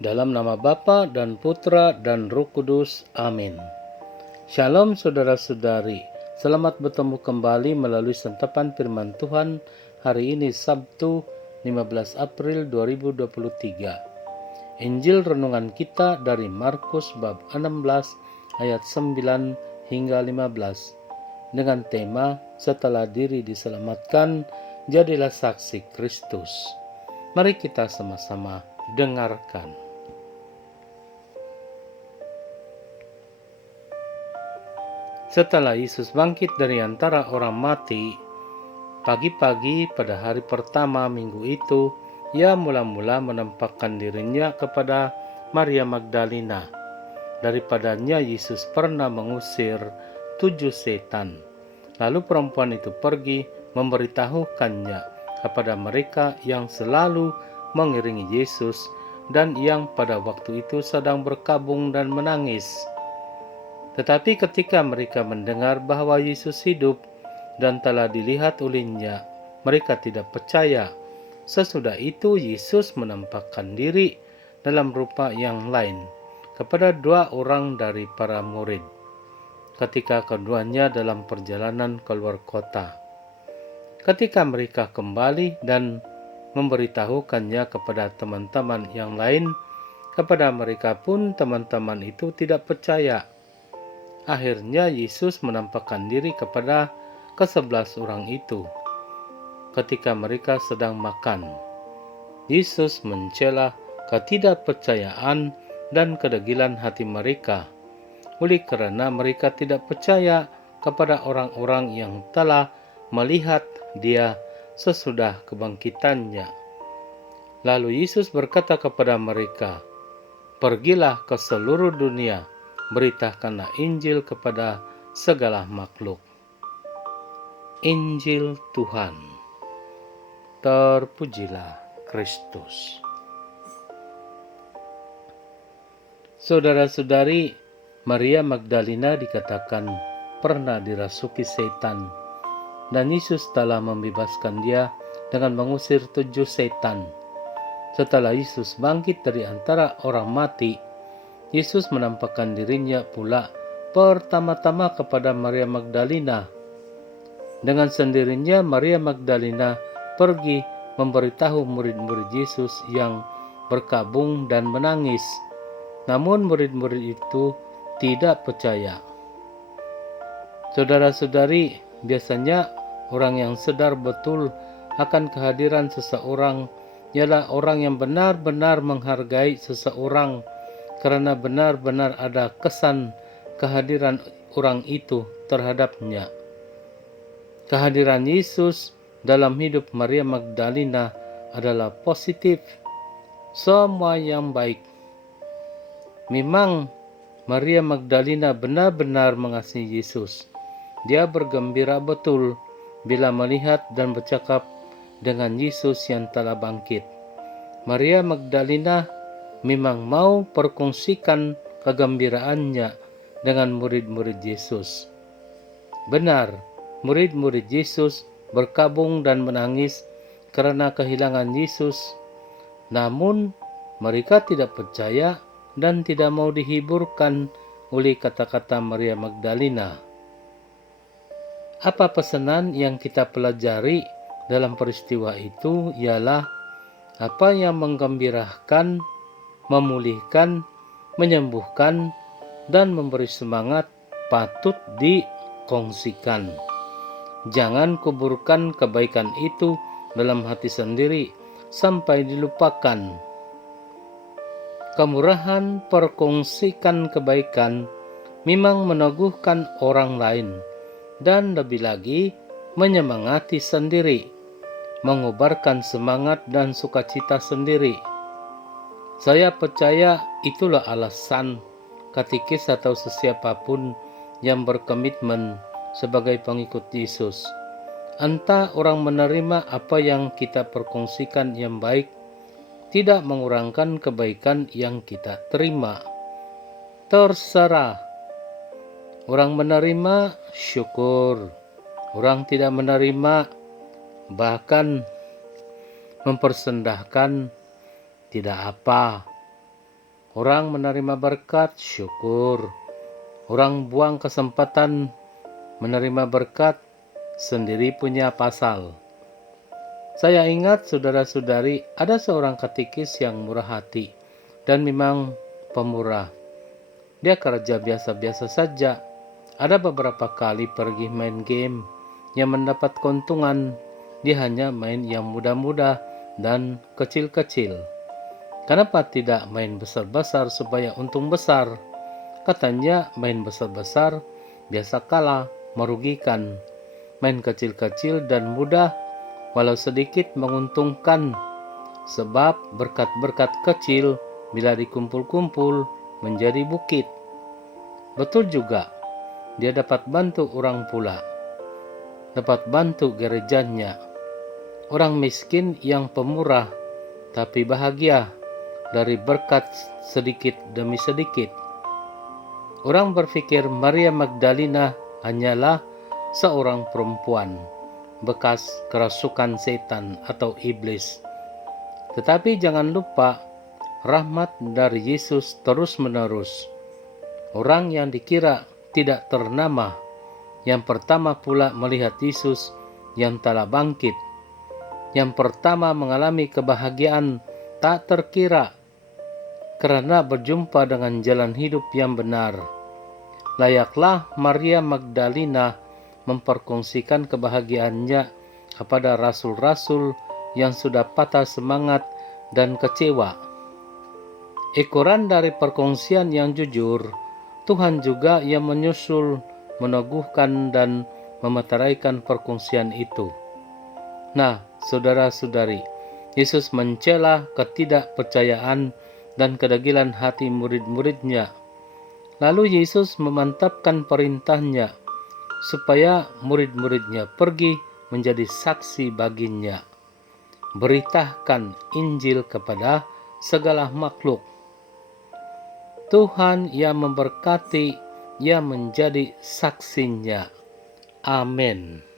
Dalam nama Bapa dan Putra dan Roh Kudus. Amin. Shalom saudara-saudari. Selamat bertemu kembali melalui santapan firman Tuhan hari ini Sabtu 15 April 2023. Injil renungan kita dari Markus bab 16 ayat 9 hingga 15 dengan tema setelah diri diselamatkan jadilah saksi Kristus. Mari kita sama-sama dengarkan. Setelah Yesus bangkit dari antara orang mati, pagi-pagi pada hari pertama minggu itu, ia mula-mula menampakkan dirinya kepada Maria Magdalena. Daripadanya Yesus pernah mengusir 7 setan. Lalu perempuan itu pergi memberitahukannya kepada mereka yang selalu mengiringi Yesus dan yang pada waktu itu sedang berkabung dan menangis. Tetapi ketika mereka mendengar bahwa Yesus hidup dan telah dilihat olehnya, mereka tidak percaya. Sesudah itu Yesus menampakkan diri dalam rupa yang lain kepada 2 orang dari para murid ketika keduanya dalam perjalanan keluar kota. Ketika mereka kembali dan memberitahukannya kepada teman-teman yang lain, kepada mereka pun teman-teman itu tidak percaya. Akhirnya Yesus menampakkan diri kepada ke-11 orang itu ketika mereka sedang makan. Yesus mencela ketidakpercayaan dan kedegilan hati mereka, oleh karena mereka tidak percaya kepada orang-orang yang telah melihat Dia sesudah kebangkitannya. Lalu Yesus berkata kepada mereka, "Pergilah ke seluruh dunia, beritakanlah Injil kepada segala makhluk." Injil Tuhan. Terpujilah Kristus. Saudara-saudari, Maria Magdalena dikatakan pernah dirasuki setan, dan Yesus telah membebaskan dia dengan mengusir 7 setan. Setelah Yesus bangkit dari antara orang mati, Yesus menampakkan dirinya pula pertama-tama kepada Maria Magdalena. Dengan sendirinya Maria Magdalena pergi memberitahu murid-murid Yesus yang berkabung dan menangis. Namun murid-murid itu tidak percaya. Saudara-saudari, biasanya orang yang sadar betul akan kehadiran seseorang ialah orang yang benar-benar menghargai seseorang karena benar-benar ada kesan kehadiran orang itu terhadapnya. Kehadiran Yesus dalam hidup Maria Magdalena adalah positif, semua yang baik. Memang Maria Magdalena benar-benar mengasihi Yesus. Dia bergembira betul bila melihat dan bercakap dengan Yesus yang telah bangkit. Maria Magdalena memang mau perkongsikan kegembiraannya dengan murid-murid Yesus. Benar, murid-murid Yesus berkabung dan menangis karena kehilangan Yesus. Namun, mereka tidak percaya dan tidak mau dihiburkan oleh kata-kata Maria Magdalena. Apa pesanan yang kita pelajari dalam peristiwa itu ialah apa yang menggembirakan, memulihkan, menyembuhkan, dan memberi semangat patut dikongsikan. Jangan kuburkan kebaikan itu dalam hati sendiri sampai dilupakan. Kemurahan perkongsikan kebaikan memang meneguhkan orang lain dan lebih lagi menyemangati sendiri, mengobarkan semangat dan sukacita sendiri. Saya percaya itulah alasan katekis atau sesiapapun yang berkomitmen sebagai pengikut Yesus. Entah orang menerima apa yang kita perkongsikan yang baik, tidak mengurangkan kebaikan yang kita terima. Terserah. Orang menerima, syukur. Orang tidak menerima, bahkan mempersendahkan, tidak apa. Orang menerima berkat, syukur. Orang buang kesempatan menerima berkat, sendiri punya pasal. Saya ingat saudara-saudari, ada seorang katekis yang murah hati dan memang pemurah. Dia kerja biasa-biasa saja. Ada beberapa kali pergi main game yang mendapat keuntungan. Dia hanya main yang mudah-mudah dan kecil-kecil. Kenapa tidak main besar-besar supaya untung besar? Katanya main besar-besar biasa kalah, merugikan. Main kecil-kecil dan mudah walau sedikit menguntungkan. Sebab berkat-berkat kecil bila dikumpul-kumpul menjadi bukit. Betul juga, dia dapat bantu orang pula. Dapat bantu gerejanya. Orang miskin yang pemurah tapi bahagia dari berkat sedikit demi sedikit. Orang berpikir Maria Magdalena hanyalah seorang perempuan bekas kerasukan setan atau iblis. Tetapi jangan lupa, rahmat dari Yesus terus-menerus. Orang yang dikira tidak ternama, yang pertama pula melihat Yesus yang telah bangkit, yang pertama mengalami kebahagiaan tak terkira karena berjumpa dengan jalan hidup yang benar. Layaklah Maria Magdalena memperkongsikan kebahagiaannya kepada rasul-rasul yang sudah patah semangat dan kecewa. Ekoran dari perkongsian yang jujur, Tuhan juga yang menyusul, meneguhkan dan memeteraikan perkongsian itu. Nah, saudara-saudari, Yesus mencela ketidakpercayaan dan kedagilan hati murid-muridnya. Lalu Yesus memantapkan perintahnya supaya murid-muridnya pergi menjadi saksi baginya. Beritakan Injil kepada segala makhluk. Tuhan yang memberkati, yang menjadi saksinya. Amin.